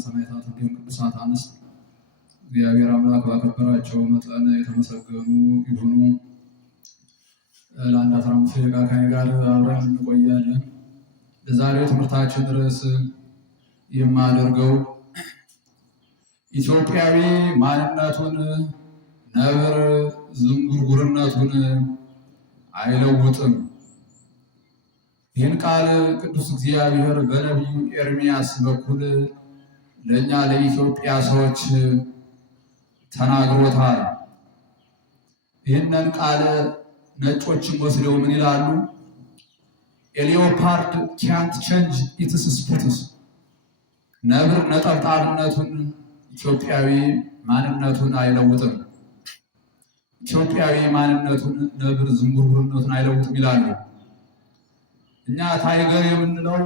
ሰማዕታት እንዲሁም ቅዱሳት አንስት እግዚአብሔር አምላክ ባከበራቸው መጠን የተመሰገኑ ይሁኑ። ለአንድ 15 ደቂቃ ከእኔ ጋር አብረን እንቆያለን። ለዛሬው ትምህርታችን ርዕስ የማደርገው ኢትዮጵያዊ ማንነቱን ነብር ዝንጉርጉርነቱን አይለውጥም። ይህን ቃል ቅዱስ እግዚአብሔር በነቢዩ ኤርምያስ በኩል ለእኛ ለኢትዮጵያ ሰዎች ተናግሮታል። ይህንን ቃል ነጮችም ወስደው ምን ይላሉ? ኤሊዮፓርድ ካንት ቼንጅ ኢትስ ስፑትስ፣ ነብር ነጠብጣብነቱን ኢትዮጵያዊ ማንነቱን አይለውጥም። ኢትዮጵያዊ ማንነቱን ነብር ዝንጉርጉርነቱን አይለውጥም ይላሉ። እኛ ታይገር የምንለው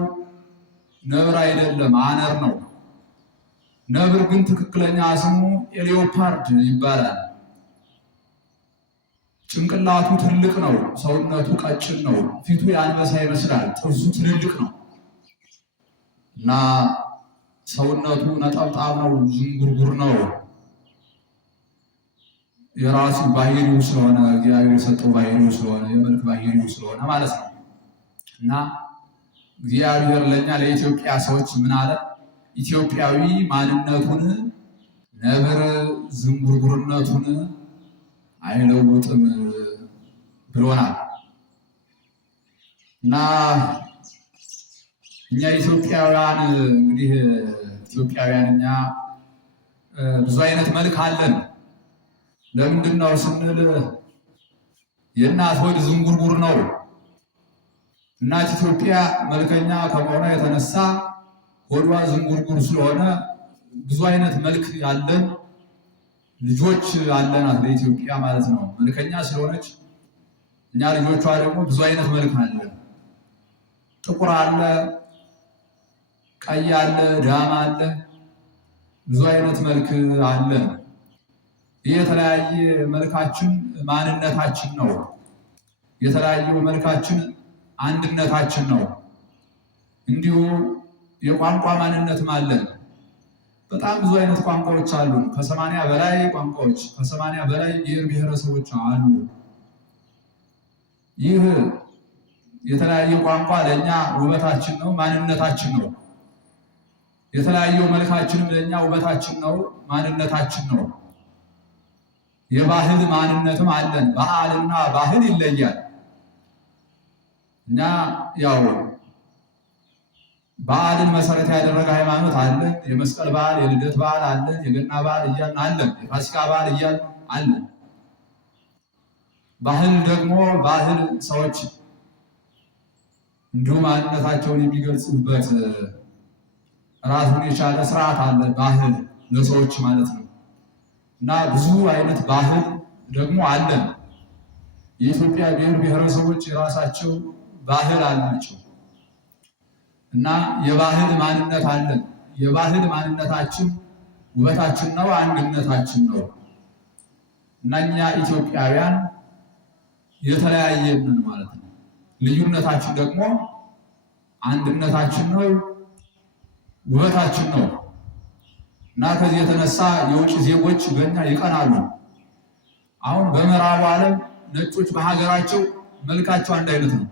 ነብር አይደለም፣ አነር ነው። ነብር ግን ትክክለኛ ስሙ ኤሊዮፓርድ ይባላል። ጭንቅላቱ ትልቅ ነው፣ ሰውነቱ ቀጭን ነው፣ ፊቱ የአንበሳ ይመስላል፣ ጥርሱ ትልልቅ ነው እና ሰውነቱ ነጠብጣብ ነው፣ ዝንጉርጉር ነው። የራሱ ባህሪው ስለሆነ እግዚአብሔር የሰጠው ባህሪው ስለሆነ የመልክ ባህሪው ስለሆነ ማለት ነው። እና እግዚአብሔር ለእኛ ለኢትዮጵያ ሰዎች ምን አለ? ኢትዮጵያዊ ማንነቱን ነብር ዝንጉርጉርነቱን አይለውጥም ብሎናል። እና እኛ ኢትዮጵያውያን እንግዲህ ኢትዮጵያውያን እኛ ብዙ አይነት መልክ አለን። ለምንድን ነው ስንል የእናት ሆድ ዝንጉርጉር ነው። እናት ኢትዮጵያ መልከኛ ከመሆኗ የተነሳ ሆዷ ዝንጉርጉር ስለሆነ ብዙ አይነት መልክ ያለን ልጆች አለናት ለኢትዮጵያ ማለት ነው። መልከኛ ስለሆነች እኛ ልጆቿ ደግሞ ብዙ አይነት መልክ አለን። ጥቁር አለ፣ ቀይ አለ፣ ዳም አለ፣ ብዙ አይነት መልክ አለን። ይህ የተለያየ መልካችን ማንነታችን ነው። የተለያየው መልካችን አንድነታችን ነው። እንዲሁ የቋንቋ ማንነትም አለን። በጣም ብዙ አይነት ቋንቋዎች አሉ። ከ80 በላይ ቋንቋዎች፣ ከ80 በላይ ብሔር ብሔረሰቦች አሉ። ይህ የተለያየ ቋንቋ ለእኛ ውበታችን ነው፣ ማንነታችን ነው። የተለያየው መልካችንም ለእኛ ውበታችን ነው፣ ማንነታችን ነው። የባህል ማንነትም አለን። በዓልና ባህል ይለያል። እና ያው በዓልን መሰረት ያደረገ ሃይማኖት አለን። የመስቀል በዓል፣ የልደት በዓል አለን። የገና በዓል እያልን አለን። የፋሲካ በዓል እያልን አለን። ባህል ደግሞ ባህል ሰዎች እንዲሁ ማንነታቸውን የሚገልጹበት ራሱን የቻለ ስርዓት አለ። ባህል ለሰዎች ማለት ነው። እና ብዙ አይነት ባህል ደግሞ አለን። የኢትዮጵያ ብሔር ብሔረሰቦች የራሳቸው ባህል አላቸው እና የባህል ማንነት አለን። የባህል ማንነታችን ውበታችን ነው፣ አንድነታችን ነው። እና እኛ ኢትዮጵያውያን የተለያየን ማለት ነው። ልዩነታችን ደግሞ አንድነታችን ነው፣ ውበታችን ነው። እና ከዚህ የተነሳ የውጭ ዜጎች በእኛ ይቀናሉ። አሁን በምዕራቡ ዓለም ነጮች በሀገራቸው መልካቸው አንድ አይነት ነው።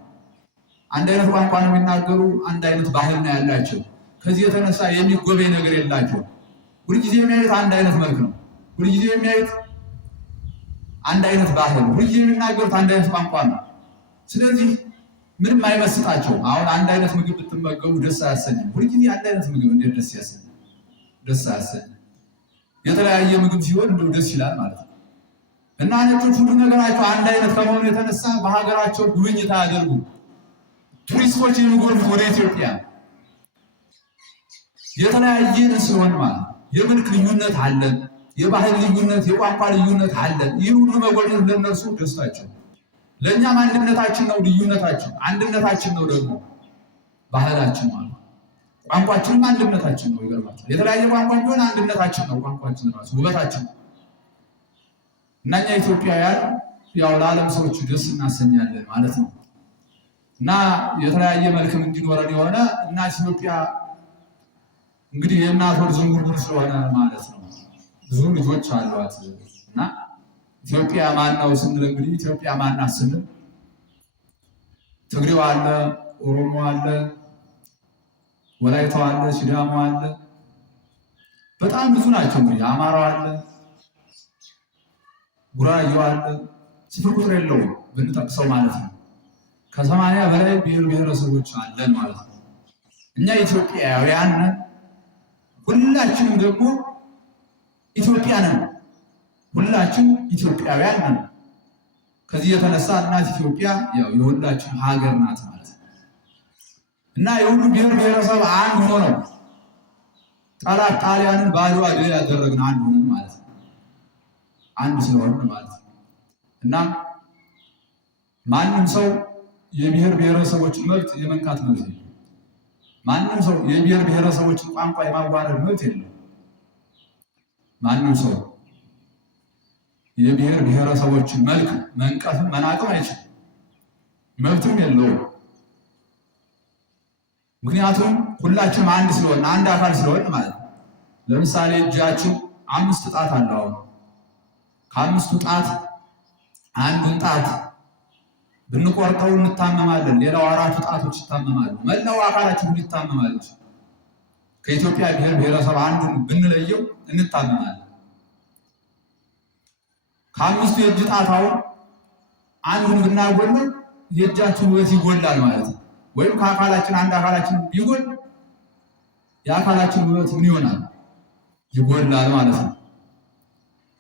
አንድ አይነት ቋንቋ ነው የሚናገሩ፣ አንድ አይነት ባህል ነው ያላቸው። ከዚህ የተነሳ የሚጎበኝ ነገር የላቸው። ሁልጊዜ የሚያዩት አንድ አይነት መልክ ነው። ሁልጊዜ የሚያዩት አንድ አይነት ባህል፣ ሁልጊዜ የሚናገሩት አንድ አይነት ቋንቋ ነው። ስለዚህ ምንም አይመስጣቸው። አሁን አንድ አይነት ምግብ ብትመገቡ ደስ አያሰኝም። ሁልጊዜ አንድ አይነት ምግብ እንዴት ደስ ያሰኛል? ደስ አያሰኝም። የተለያየ ምግብ ሲሆን እንደው ደስ ይላል ማለት ነው። እና ነጮች ሁሉ ነገራቸው አንድ አይነት ከመሆኑ የተነሳ በሀገራቸው ጉብኝት አያደርጉ። ቱሪስቶች የሚጎርፉት ወደ ኢትዮጵያ የተለያየን ሲሆን ማለት የመልክ ልዩነት አለን፣ የባህል ልዩነት፣ የቋንቋ ልዩነት አለን። ይህ ሁሉ መጎብኘት ለነርሱ ደስታቸው፣ ለእኛም አንድነታችን ነው። ልዩነታችን አንድነታችን ነው። ደግሞ ባህላችን ማለት ቋንቋችንም አንድነታችን ነው። ይገርማችኋል። የተለያየ ቋንቋ ቢሆን አንድነታችን ነው። ቋንቋችን ራሱ ውበታችን ነው። እና እኛ ኢትዮጵያውያን ያው ለዓለም ሰዎች ደስ እናሰኛለን ማለት ነው። እና የተለያየ መልክም እንዲኖረን የሆነ እና ኢትዮጵያ እንግዲህ የእናት ወር ዝንጉርጉር ስለሆነ ማለት ነው። ብዙ ልጆች አሏት እና ኢትዮጵያ ማን ነው ስንል እንግዲህ ኢትዮጵያ ማናት ስንል ትግሬው አለ፣ ኦሮሞ አለ፣ ወላይታው አለ፣ ሲዳሞ አለ፣ በጣም ብዙ ናቸው። እንግዲህ አማራው አለ፣ ጉራጌው አለ፣ ስፍር ቁጥር የለውም ብንጠቅሰው ማለት ነው። ከ80 በላይ ብሔር ብሔረሰቦች አለን ማለት ነው። እኛ ኢትዮጵያውያን ሁላችንም ደግሞ ኢትዮጵያ ነን። ሁላችን ኢትዮጵያውያን ነን። ከዚህ የተነሳ እናት ኢትዮጵያ ያው የሁላችን ሀገር ናት ማለት ነው እና የሁሉ ብሔር ብሔረሰብ አንድ ሆነው ጠላት ጣሊያንን በአድዋ ድል ያደረግን አንድ ሆነን ማለት ነው። አንድ ስለሆነ ማለት ነው እና ማንም ሰው የብሔር ብሔረሰቦችን መብት የመንካት መብት የለም። ማንም ሰው የብሔር ብሔረሰቦችን ቋንቋ የማዋረድ መብት የለም። ማንም ሰው የብሔር ብሔረሰቦችን መልክ መንቀፍም መናቅም አይችልም፣ መብትም የለውም። ምክንያቱም ሁላችንም አንድ ስለሆነ አንድ አካል ስለሆነ ማለት ነው። ለምሳሌ እጃችን 5 ጣት አለው። ከ5ቱ ጣት አንዱን ጣት ብንቆርጠው እንታመማለን፣ ሌላው 4 ጣቶች ይታመማሉ፣ መላው አካላችን ሁሉ ይታመማል። ከኢትዮጵያ ብሔር ብሔረሰብ አንዱን ብንለየው እንታመማለን። ከ5ቱ የእጅ ጣታውን አንዱን ብናጎለው የእጃችን ውበት ይጎላል ማለት ነው። ወይም ከአካላችን አንድ አካላችን ቢጎል የአካላችን ውበት ምን ይሆናል? ይጎላል ማለት ነው።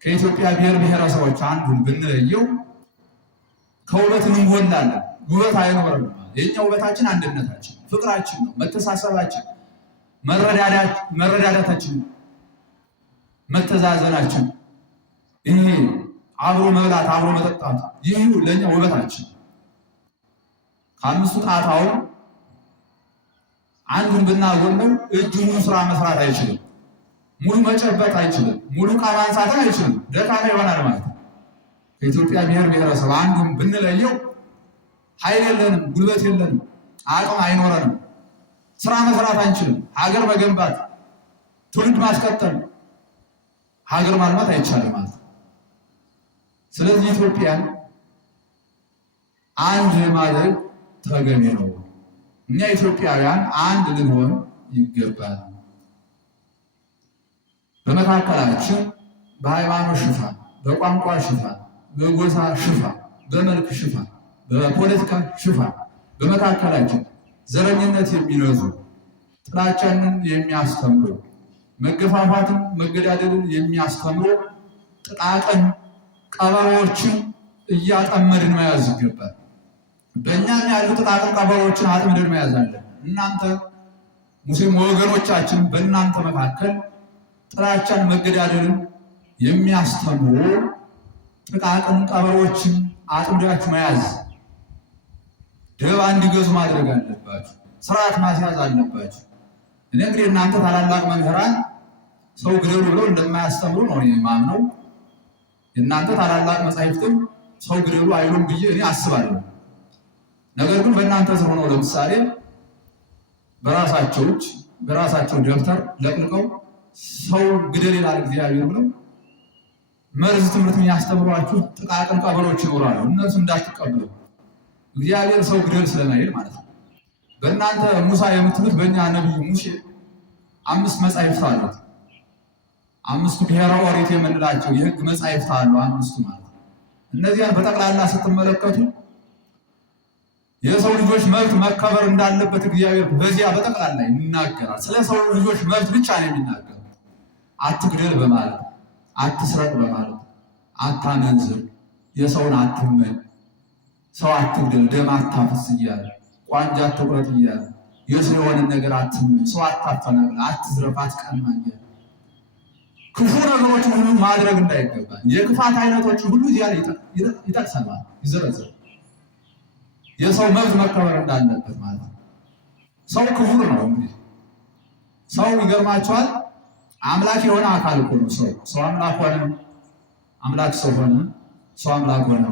ከኢትዮጵያ ብሔር ብሔረሰቦች አንዱን ብንለየው ከውበት እንጎላለን፣ ውበት አይኖርም። የኛ ውበታችን አንድነታችን፣ ፍቅራችን ነው፣ መተሳሰባችን፣ መረዳዳታችን፣ መተዛዘናችን፣ ይሄ አብሮ መብላት አብሮ መጠጣት ይህ ለኛ ውበታችን። ከ5ቱ ጣታው አንዱን ብናጎለው እጁ ሙሉ ስራ መስራት አይችልም፣ ሙሉ መጨበጥ አይችልም፣ ሙሉ ዕቃ ማንሳት አይችልም፣ ደካማ ይሆናል ማለት ነው። ከኢትዮጵያ ብሔር ብሔረሰብ አንዱን ብንለየው ኃይል የለንም፣ ጉልበት የለንም፣ አቅም አይኖረንም፣ ስራ መስራት አንችልም፣ ሀገር መገንባት ትውልድ ማስቀጠል ሀገር ማልማት አይቻልም ማለት ነው። ስለዚህ ኢትዮጵያን አንድ ማድረግ ተገቢ ነው። እኛ ኢትዮጵያውያን አንድ ልንሆን ይገባል። በመካከላችን በሃይማኖት ሽፋን፣ በቋንቋ ሽፋን፣ በጎሳ ሽፋን፣ በመልክ ሽፋን፣ በፖለቲካ ሽፋን በመካከላችን ዘረኝነት የሚነዙ ጥላቻንን የሚያስተምሩ መገፋፋትን መገዳደልን የሚያስተምሩ ጥቃቅን ቀበሮችን እያጠመድን መያዝ ይገባል። በእኛም ያሉ ጥቃቅን ቀበሮችን አጥምደን መያዝ አለን። እናንተ ሙስሊም ወገኖቻችን በእናንተ መካከል ጥላቻን መገዳደልን የሚያስተምሩ ጥቃቅን ቀበሮችን አጥምዳችሁ መያዝ፣ ደባ እንዲገዙ ማድረግ አለባችሁ። ስርዓት ማስያዝ አለባችሁ። እኔ እንግዲህ እናንተ ታላላቅ መምህራን ሰው ግደሉ ብለው እንደማያስተምሩ ነው እኔ የማምነው። የእናንተ ታላላቅ መጻሕፍትም ሰው ግደሉ አይሉም ብዬ እኔ አስባለሁ። ነገር ግን በእናንተ ስር ሆነው ለምሳሌ በራሳቸው ደብተር ለቅልቀው ሰው ግደል ይላል እግዚአብሔር ብለው መርዝ ትምህርት የሚያስተምሯችሁ ጥቃቅን ቀበሮች ይኖራሉ። እነሱ እንዳትቀበሉ እግዚአብሔር ሰው ግደል ስለማይል ማለት ነው። በእናንተ ሙሳ የምትሉት በእኛ ነቢዩ ሙሴ 5 መጻሕፍት አሉት። 5ቱ ብሔረ ኦሪት የምንላቸው የሕግ መጻሕፍት አሉ 5ቱ ማለት ነው። እነዚያን በጠቅላላ ስትመለከቱ የሰው ልጆች መብት መከበር እንዳለበት እግዚአብሔር በዚያ በጠቅላላ ይናገራል። ስለ ሰው ልጆች መብት ብቻ ነው የሚናገረው። አትግደል በማለት፣ አትስረቅ በማለት፣ አታመንዝር፣ የሰውን አትመኝ፣ ሰው አትግደል፣ ደም አታፍስ እያለ፣ ቋንጃ አትቁረጥ እያለ፣ የሰው የሆነን ነገር አትመኝ፣ ሰው አታፈናቅል፣ አትዝረፍ፣ አትቀማ እያለ ክፉ ነገሮች ሁሉ ማድረግ እንዳይገባል የክፋት አይነቶች ሁሉ እዚያ ላይ ይጠቅሳል፣ ይዘረዘራል። የሰው መብት መከበር እንዳለበት ማለት ነው። ሰው ክቡር ነው። እንግዲህ ሰው ይገርማቸዋል፣ አምላክ የሆነ አካል እኮ ነው። ሰው አምላክ ሆነ፣ አምላክ ሰው ሆነ፣ ሰው አምላክ ሆነ።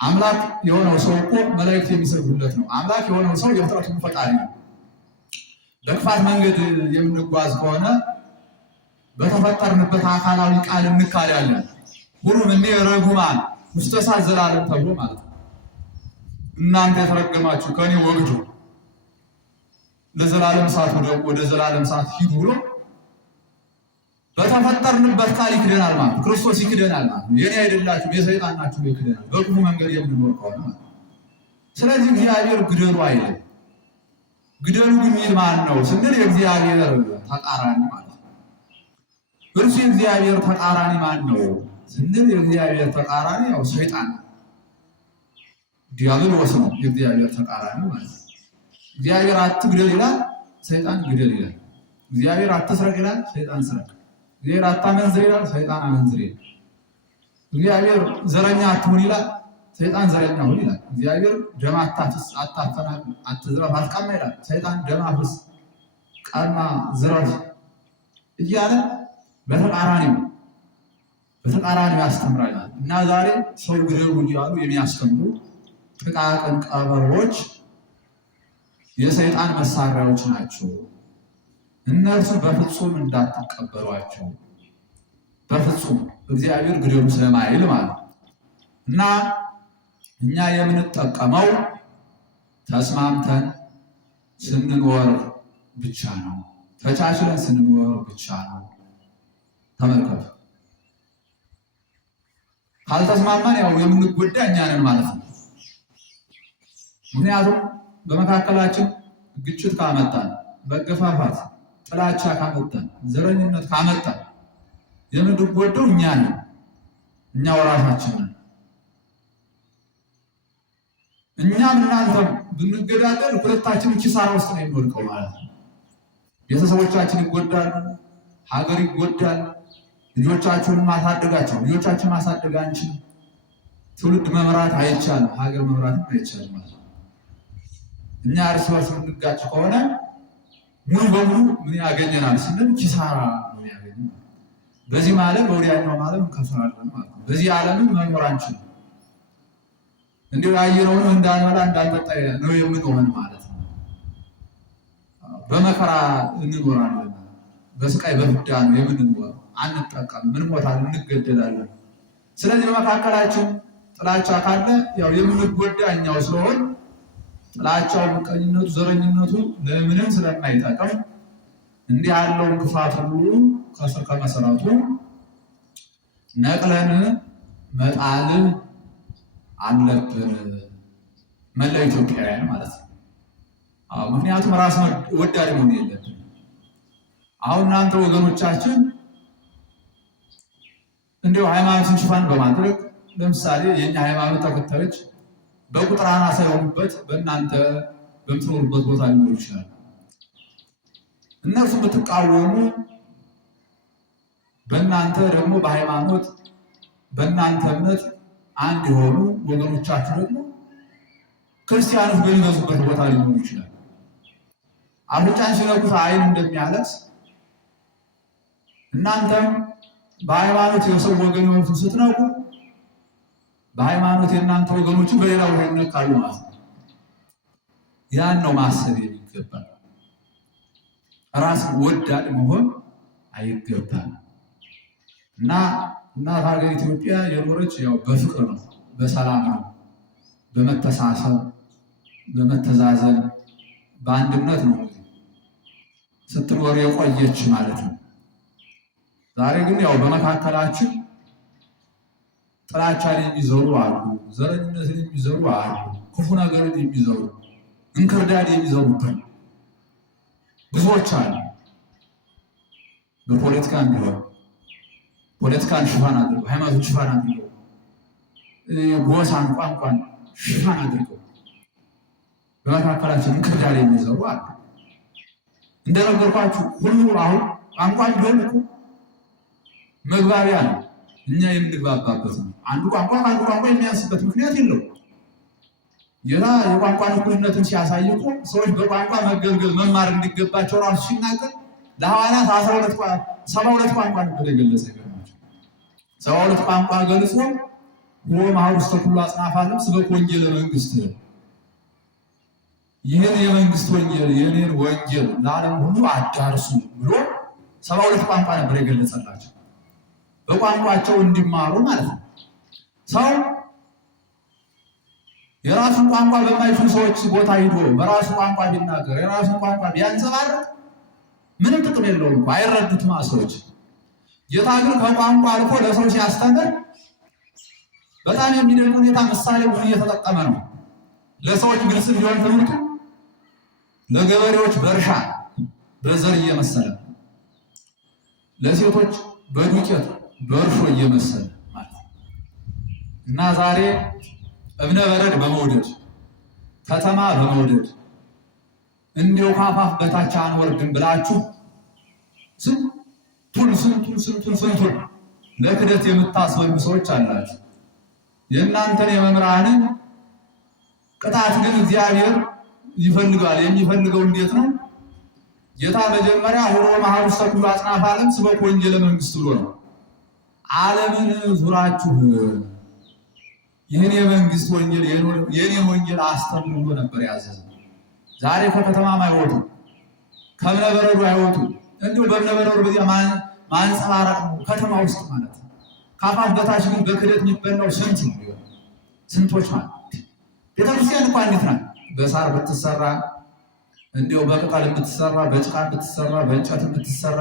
አምላክ የሆነው ሰው እኮ መላእክት የሚሰግዱለት ነው። አምላክ የሆነው ሰው የፍጥረቱ ፈጣሪ ነው። በክፋት መንገድ የምንጓዝ ከሆነ በተፈጠርንበት አካላዊ ቃል እንካዳለን። ሁሉም እኔ ረጉማን ውስተ እሳት ዘላለም ተብሎ ማለት ነው። እናንተ የተረገማችሁ ከኔ ወግዱ ለዘላለም እሳት ወደ ዘላለም እሳት ሂዱ ብሎ በተፈጠርንበት ቃል ይክደናል ማለት ነው። ክርስቶስ ይክደናል ማለት ነው። የኔ አይደላችሁ የሰይጣን ናችሁ ይክደናል። በክፉ መንገድ የምንኖር ከሆነ ማለት ነው። ስለዚህ እግዚአብሔር ግደሉ አይልም። ግደሉ ግን የሚል ማን ነው ስንል የእግዚአብሔር ተቃራኒ ማለት ነው። እርሱ የእግዚአብሔር ተቃራኒ ማን ነው ስንል የእግዚአብሔር ተቃራኒ ያው ሰይጣን ዲያብሎስ ነው። የእግዚአብሔር ተቃራኒ ማለት ነው። እግዚአብሔር አትግደል ይላል፣ ሰይጣን ግደል ይላል። እግዚአብሔር አትስረቅ ይላል፣ ሰይጣን ስረቅ። እግዚአብሔር አታመንዝር ይላል፣ ሰይጣን አመንዝር ይላል። እግዚአብሔር ዘረኛ አትሁን ይላል፣ ሰይጣን ዘረኛ ሁን ይላል። እግዚአብሔር ደም አታፍስ፣ አታፈናቅል፣ አትዝረፍ፣ አትቀማ ይላል። ሰይጣን ደም አፍስ፣ ቀማ፣ ዝረፍ እያለ በተቃራኒው ያስተምራል እና ዛሬ ሰው ግደሉ እያሉ የሚያስተምሩ ጥቃቅን ቀበሮች የሰይጣን መሳሪያዎች ናቸው። እነርሱ በፍጹም እንዳትቀበሏቸው፣ በፍጹም እግዚአብሔር ግደሉ ስለማይል ማለት ነው። እና እኛ የምንጠቀመው ተስማምተን ስንኖር ብቻ ነው። ተቻችለን ስንኖር ብቻ ነው። ተመልከቱ። ካልተስማማን ያው የምንጎዳ እኛ ነን ማለት ነው። ምክንያቱም በመካከላችን ግጭት ካመጣን፣ መገፋፋት፣ ጥላቻ ካመጣን፣ ዘረኝነት ካመጣን የምንጎዳው እኛ ነን፣ እኛው ራሳችን ነን። እኛም እናንተም ብንገዳደል ሁለታችን ኪሳራ ውስጥ ነው የሚወድቀው ማለት ነው። ቤተሰቦቻችን ይጎዳሉ፣ ሀገር ይጎዳል። ልጆቻችሁን ማሳደጋቸው ልጆቻችን ማሳደግ አንችልም። ትውልድ መምራት አይቻልም፣ ሀገር መምራትም አይቻልም ማለት ነው። እኛ እርስ በርስ የምንጋጭ ከሆነ ሙሉ በሙሉ ምን ያገኘናል ስንል ኪሳራ ነው ያገኘን። በዚህ ዓለም በወዲያኛው ዓለም እንከስራለን ማለት ነው። በዚህ ዓለምም መኖር አንችልም። እንዲሁ ያየነውን እንዳንበላ እንዳንጠጣ ነው የምንሆን ማለት ነው። በመከራ እንኖራለን፣ በስቃይ በፍዳ ነው የምንኖር። አንጠቀም፣ እንሞታለን፣ እንገደላለን። ስለዚህ በመካከላችን ጥላቻ ካለ ያው የምንጎዳ እኛው ስለሆን ጥላቻው፣ ምቀኝነቱ፣ ዘረኝነቱ ለምንም ስለማይጠቅም እንዲህ ያለውን ክፋት ሁሉ ከስር ከመሰረቱ ነቅለን መጣል አለብን፣ መላው ኢትዮጵያውያን ማለት ነው። ምክንያቱም ራስ ወዳድ መሆን የለብን። አሁን እናንተ ወገኖቻችን እንዲሁ ሃይማኖትን ሽፋን በማድረግ ለምሳሌ የኛ ሃይማኖት ተከታዮች በቁጥር አናሳ የሆኑበት በእናንተ በምትኖሩበት ቦታ ሊኖሩ ይችላል። እነርሱም ብትቃወሙ በእናንተ ደግሞ በሃይማኖት በእናንተ እምነት አንድ የሆኑ ወገኖቻችሁ ደግሞ ክርስቲያኖች በሚበዙበት ቦታ ሊኖሩ ይችላል። አፍንጫን ሲነኩት ዓይን እንደሚያለቅስ እናንተም በሃይማኖት የሰው ወገን የሆኑትን ስትነኩ በሃይማኖት የእናንተ ወገኖች በሌላ ቦታ ይነካሉ ማለት ነው። ያን ነው ማሰብ የሚገባል። ራስ ወዳድ መሆን አይገባል። እና እናት ሀገር ኢትዮጵያ የኖረች ያው በፍቅር ነው፣ በሰላም ነው፣ በመተሳሰብ በመተዛዘን በአንድነት ነው ስትኖር የቆየች ማለት ነው። ዛሬ ግን ያው በመካከላችን ጥላቻን የሚዘሩ አሉ፣ ዘረኝነትን የሚዘሩ አሉ፣ ክፉ ነገርን የሚዘሩ እንክርዳድ የሚዘሩብን ብዙዎች አሉ። በፖለቲካ ቢሆን ፖለቲካን ሽፋን አድርገው፣ ሃይማኖት ሽፋን አድርገው፣ ጎሳን ቋንቋን ሽፋን አድርገው በመካከላችን እንክርዳድ የሚዘሩ አሉ። እንደነገርኳችሁ ሁሉ አሁን ቋንቋ ቢሆን እኮ መግባቢያ ነው፣ እኛ የምንግባባበት ነው። አንዱ ቋንቋ ከአንዱ ቋንቋ የሚያንስበት ምክንያት የለው። ሌላ የቋንቋን እኩልነትን ሲያሳይ እኮ ሰዎች በቋንቋ መገልገል መማር እንዲገባቸው ራሱ ሲናገር ለሐዋርያት 72 ቋንቋ ነበር የገለጸ። ይገርማቸው 72 ቋንቋ ገልጾ ወ ማህበረሰብ ሁሉ አጽናፈ ዓለም ስበክ ወንጌለ መንግስት ይህን የመንግስት ወንጌል የኔን ወንጌል ለዓለም ሁሉ አዳርሱ ብሎ 72 ቋንቋ ነበር የገለጸላቸው። በቋንቋቸው እንዲማሩ ማለት ነው። ሰው የራሱን ቋንቋ በማይችሉ ሰዎች ቦታ ሂዶ በራሱ ቋንቋ ቢናገር የራሱን ቋንቋ ቢያንጸባርቅ ምንም ጥቅም የለውም፣ አይረዱትም ሰዎች። ጌታ ግን ከቋንቋ አልፎ ለሰው ሲያስተምር በጣም የሚደንቅ ሁኔታ ምሳሌ ብዙ እየተጠቀመ ነው። ለሰዎች ግልጽ ቢሆን ትምህርቱ ለገበሬዎች በእርሻ በዘር እየመሰለ ለሴቶች በዱቄት በእርሾ እየመሰለ ማለት እና ዛሬ እብነ በረድ በመውደድ ከተማ በመውደድ እንዲው ካፋፍ በታች አንወርድም ብላችሁ ስንቱን ለክደት የምታስበሉ ሰዎች አላችሁ። የእናንተን የመምህራንን ቅጣት ግን እግዚአብሔር ይፈልጋል። የሚፈልገው እንዴት ነው? ጌታ መጀመሪያ ሆሮ መሐሩ ሰኩሉ አጽናፈ ዓለም ስበኩ ወንጌለ መንግሥት ብሎ ነው። ዓለምን ዙራችሁ ይህን የመንግስት ወንጌል የኔን ወንጌል አስተምሩ ብሎ ነበር ያዘዘ። ዛሬ ከከተማም አይወጡ ከእብነ በረዱ አይወጡ። እንዲሁ በእብነ በረዱ በዚያ ማንጸባረቅ ነው ከተማ ውስጥ ማለት ነው። ካፋፍ በታች ግን በክደት የሚበላው ስንት ነው? ስንቶች ማለት ቤተክርስቲያን እኮ እንዴት ናት? በሳር ብትሰራ እንዲሁ በቅጠል ብትሰራ በጭቃ ብትሰራ በእንጨት ብትሰራ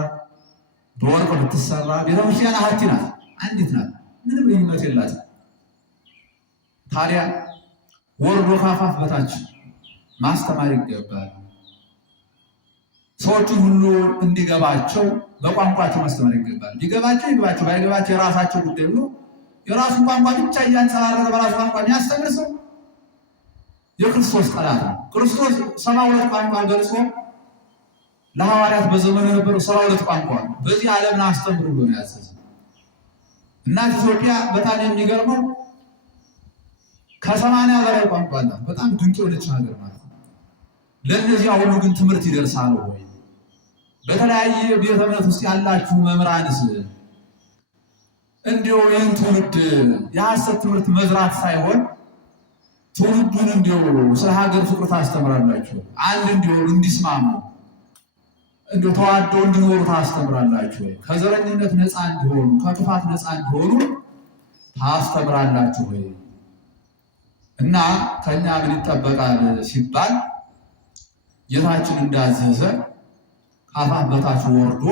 በወርቅ ብትሰራ ቤተክርስቲያን አሐቲ ናት፣ አንዲት ናት፣ ምንም ልዩነት የላትም። ታዲያ ወርዶ ካፋፍ በታች ማስተማር ይገባል። ሰዎችን ሁሉ እንዲገባቸው በቋንቋቸው ማስተማር ይገባል። ሊገባቸው ይግባቸው፣ ባይገባቸው የራሳቸው ጉዳይ ብሎ የራሱን ቋንቋ ብቻ እያንጸባረቀ በራሱ ቋንቋ የሚያስተምር ሰው የክርስቶስ ጠላት ነው። ክርስቶስ 72 ቋንቋ ገልጾ ለሐዋርያት በዘመኑ የነበረው 72 ቋንቋ በዚህ ዓለምን አስተምሩ ብሎ ነው ያዘዘ። እናት ኢትዮጵያ በጣም የሚገርመው ከ80 በላይ ቋንቋ አላት። በጣም ድንቅ የሆነች ሀገር ማለት ነው። ለእነዚያ ሁሉ ግን ትምህርት ይደርሳል ወይ? በተለያየ ቤተ እምነት ውስጥ ያላችሁ መምህራንስ እንዲሁ ይህን ትውልድ የሐሰት ትምህርት መዝራት ሳይሆን ትውልዱን እንዲሁ ስለ ሀገር ፍቅር ታስተምራላችሁ፣ አንድ እንዲሆኑ እንዲስማሙ እንዲሁ ተዋደው እንዲኖሩ ታስተምራላችሁ፣ ከዘረኝነት ነፃ እንዲሆኑ ከክፋት ነፃ እንዲሆኑ ታስተምራላችሁ ወይ? እና ከኛ ምን ይጠበቃል ሲባል ጌታችን እንዳዘዘ ካፋፍ በታች ወርዶ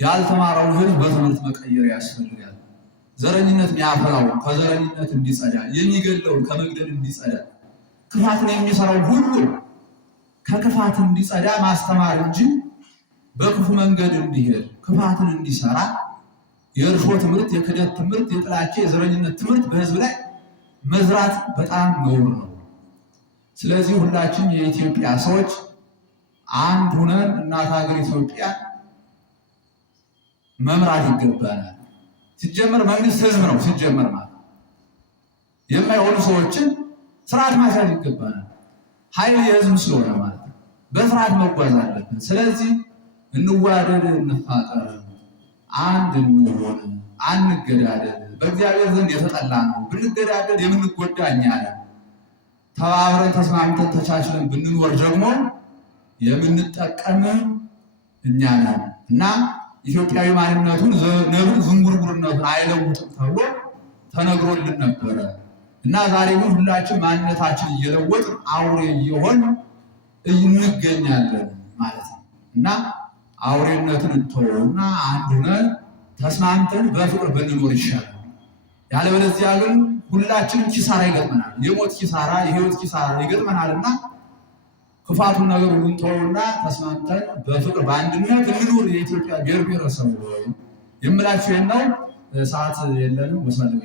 ያልተማረውን ሕዝብ በትምህርት መቀየር ያስፈልጋል። ዘረኝነት የሚያፈራው ከዘረኝነት እንዲጸዳ፣ የሚገድለውን ከመግደል እንዲጸዳ፣ ክፋትን የሚሰራው ሁሉ ከክፋት እንዲጸዳ ማስተማር እንጂ በክፉ መንገድ እንዲሄድ ክፋትን እንዲሰራ የእርሾ ትምህርት፣ የክደት ትምህርት፣ የጥላቻ የዘረኝነት ትምህርት በሕዝብ ላይ መዝራት በጣም ነውር ነው። ስለዚህ ሁላችን የኢትዮጵያ ሰዎች አንድ ሁነን እናት ሀገር ኢትዮጵያ መምራት ይገባናል። ሲጀመር መንግስት ህዝብ ነው። ሲጀመር ማለት የማይሆኑ ሰዎችን ስርዓት ማስያዝ ይገባናል። ኃይል የህዝብ ስለሆነ ማለት ነው። በስርዓት መጓዝ አለብን። ስለዚህ እንዋደድ፣ እንፋቀር፣ አንድ እንሆን፣ አንገዳደል። በእግዚአብሔር ዘንድ የተጠላ ነው። ብንገዳደል የምንጎዳ እኛ ነን። ተባብረን ተስማምተን ተቻችለን ብንኖር ደግሞ የምንጠቀም እኛ ነን እና ኢትዮጵያዊ ማንነቱን ዝንጉርጉርነቱን አይለውጥም ተብሎ ተነግሮልን ነበረ እና ዛሬ ግን ሁላችን ማንነታችን እየለወጥን አውሬ እየሆን እንገኛለን ማለት ነው እና አውሬነትን እንተውና አንድ ሆነን ተስማምተን በፍቅር ብንኖር ይሻላል። ያለበለዚያ ግን ሁላችንም ኪሳራ ይገጥመናል። የሞት ኪሳራ፣ የህይወት ኪሳራ ይገጥመናልና ክፋቱን ነገር ሁሉ እንተውና ተስማምተን በፍቅር በአንድነት እንኑር። የኢትዮጵያ ብሔር ብሔረሰብ የምላችሁ ነው። ሰዓት የለንም። ወስመልገ